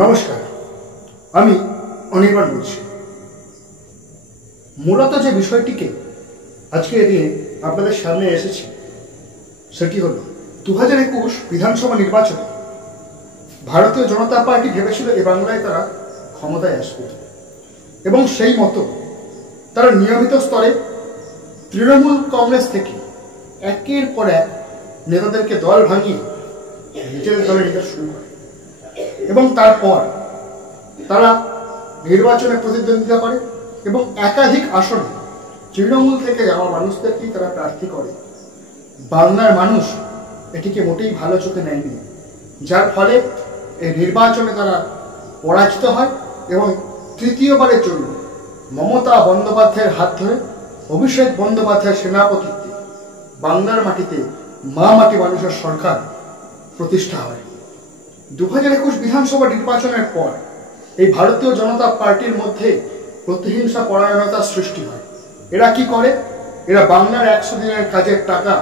নমস্কার, আমি অনির্বাণ বলছি। মূলত যে বিষয়টিকে আজকে নিয়ে আপনাদের সামনে এসেছি সেটি হল 2021 বিধানসভা নির্বাচনে ভারতীয় জনতা পার্টি ভেবেছিল এ বাংলায় তারা ক্ষমতায় আসবে এবং সেই মতো তারা নিয়মিত স্তরে তৃণমূল কংগ্রেস থেকে একের পর এক নেতাদেরকে দল ভাঙিয়ে নিজেদের দলে নিতে শুরু করে এবং তারপর তারা নির্বাচনে প্রতিদ্বন্দ্বিতা করে এবং একাধিক আসনে তৃণমূল থেকে যাওয়া মানুষদেরকেই তারা প্রার্থী করে। বাংলার মানুষ এটিকে মোটেই ভালো চোখে নেয়নি, যার ফলে এই নির্বাচনে তারা পরাজিত হয় এবং তৃতীয়বারের জন্য মমতা বন্দ্যোপাধ্যায়ের হাত ধরে অভিষেক বন্দ্যোপাধ্যায়ের সেনাপতিত্বে বাংলার মাটিতে মা মাটি মানুষের সরকার প্রতিষ্ঠা হয়। 2021 বিধানসভা নির্বাচনের পর এই ভারতীয় জনতা পার্টির মধ্যে প্রতিহিংসা পরায়ণতার সৃষ্টি হয়। এরা কি করে? এরা বাংলার 100 দিনের কাজের টাকা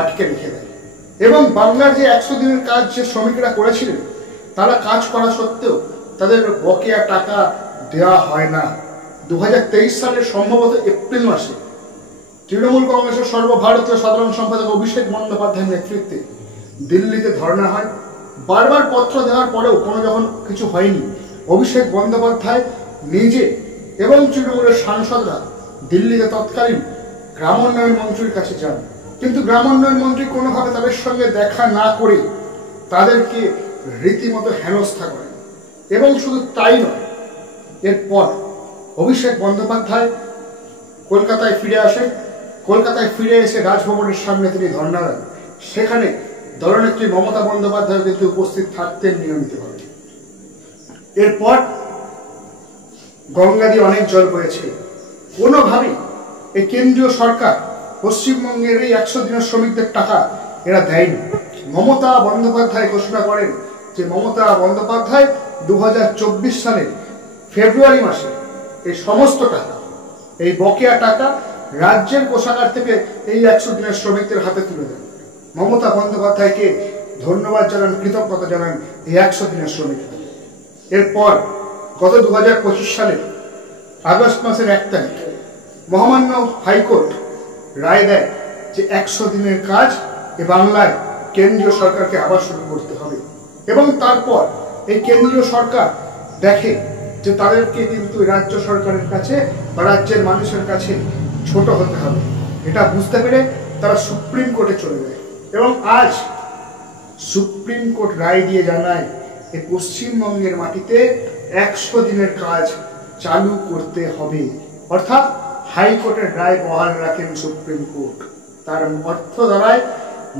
আটকে রেখে দেয় এবং বাংলার যে 100 দিনের কাজ যে শ্রমিকরা করেছিলেন তারা কাজ করা সত্ত্বেও তাদের বকেয়া টাকা দেওয়া হয় না। 2023 সালের সম্ভবত এপ্রিল মাসে তৃণমূল কংগ্রেসের সর্বভারতীয় সাধারণ সম্পাদক অভিষেক বন্দ্যোপাধ্যায়ের নেতৃত্বে দিল্লিতে ধর্ণা হয়। বারবার পত্র দেওয়ার পরেও কোনো যখন কিছু হয়নি, অভিষেক বন্দ্যোপাধ্যায় নিজে এবং তৃণমূলের সাংসদরা দিল্লিতে তৎকালীন গ্রামোন্নয়ন মন্ত্রীর কাছে যান, কিন্তু গ্রামোন্নয়ন মন্ত্রী কোনোভাবে তাদের সঙ্গে দেখা না করে তাদেরকে রীতিমতো হেনস্থা করেন। এবং শুধু তাই নয়, এরপর অভিষেক বন্দ্যোপাধ্যায় কলকাতায় ফিরে আসেন। কলকাতায় ফিরে এসে রাজভবনের সামনে তিনি ধর্ণা দেন। সেখানে দলনেত্রী মমতা বন্দ্যোপাধ্যায় কিন্তু উপস্থিত থাকতেন নিয়মিতভাবে। এরপর গঙ্গা দিয়ে অনেক জল বয়েছে, কোনোভাবেই এই কেন্দ্রীয় সরকার পশ্চিমবঙ্গের এই 100 দিনের শ্রমিকদের টাকা এরা দেয়নি। মমতা বন্দ্যোপাধ্যায় ঘোষণা করেন যে মমতা বন্দ্যোপাধ্যায় 2024 সালের ফেব্রুয়ারি মাসে এই সমস্ত টাকা, এই বকেয়া টাকা রাজ্যের কোষাগার থেকে এই 100 দিনের শ্রমিকদের হাতে তুলে দেন। মমতা বন্দ্যোপাধ্যায়কে ধন্যবাদ জানান, কৃতজ্ঞতা জানান এই 100 দিনের শ্রমিকরা। এরপর গত 2025 সালের আগস্ট মাসের 1 তারিখ মহামান্য হাইকোর্ট রায় দেয় যে 100 দিনের কাজ এ বাংলায় কেন্দ্রীয় সরকারকে আবার শুরু করতে হবে এবং তারপর এই কেন্দ্রীয় সরকার দেখে যে তাদেরকে কিন্তু রাজ্য সরকারের কাছে বা রাজ্যের মানুষের কাছে ছোট হতে হবে। এটা বুঝতে পেরে তারা সুপ্রিম কোর্টে চলে যায় এবং আজ সুপ্রিম কোর্ট রায় দিয়ে জানায় যে পশ্চিমবঙ্গের মাটিতে 100 দিনের কাজ চালু করতে হবে। অর্থাৎ হাইকোর্টের রায় বহাল রাখেন সুপ্রিম কোর্ট। তার অর্থ দাঁড়ায়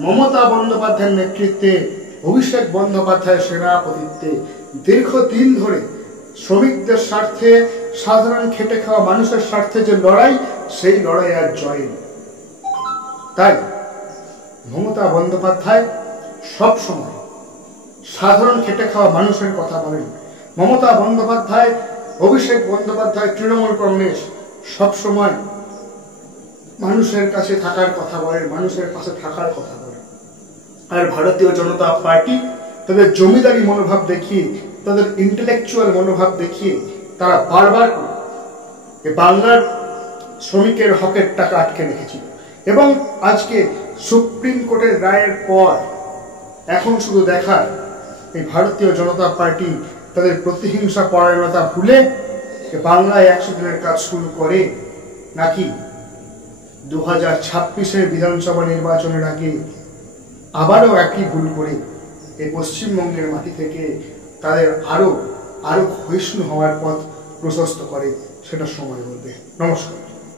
মমতা বন্দ্যোপাধ্যায়ের নেতৃত্বে অভিষেক বন্দ্যোপাধ্যায়ের সেনাপতিত্বে দীর্ঘদিন ধরে শ্রমিকদের স্বার্থে, সাধারণ খেটে খাওয়া মানুষের স্বার্থে যে লড়াই, সেই লড়াই আর জয়। তাই মমতা বন্দ্যোপাধ্যায় সব সময় সাধারণ খেটে খাওয়া মানুষের কথা বলেন। মমতা বন্দ্যোপাধ্যায়, অভিষেক বন্দ্যোপাধ্যায়, তৃণমূল কংগ্রেস সব সময় মানুষের কাছে থাকার কথা বলেন, মানুষের পাশে থাকার কথা বলেন। আর ভারতীয় জনতা পার্টি তাদের জমিদারি মনোভাব দেখিয়ে, তাদের ইন্টেলেকচুয়াল মনোভাব দেখিয়ে তারা বারবার বাংলার শ্রমিকের হকের টাকা আটকে রেখেছিল এবং আজকে সুপ্রিম কোর্টের রায়ের পর এখন শুধু দেখার এই ভারতীয় জনতা পার্টি তাদের প্রতিহিংসা পরায়ণতা ভুলে বাংলায় 100 দিনের কাজ শুরু করে, নাকি 2026 বিধানসভা নির্বাচনের আগে আবারও একই ভুল করে এই পশ্চিমবঙ্গের মাটি থেকে তাদের আরো ক্ষয়িষ্ণু হওয়ার পথ প্রশস্ত করে, সেটা সময় বলবে। নমস্কার।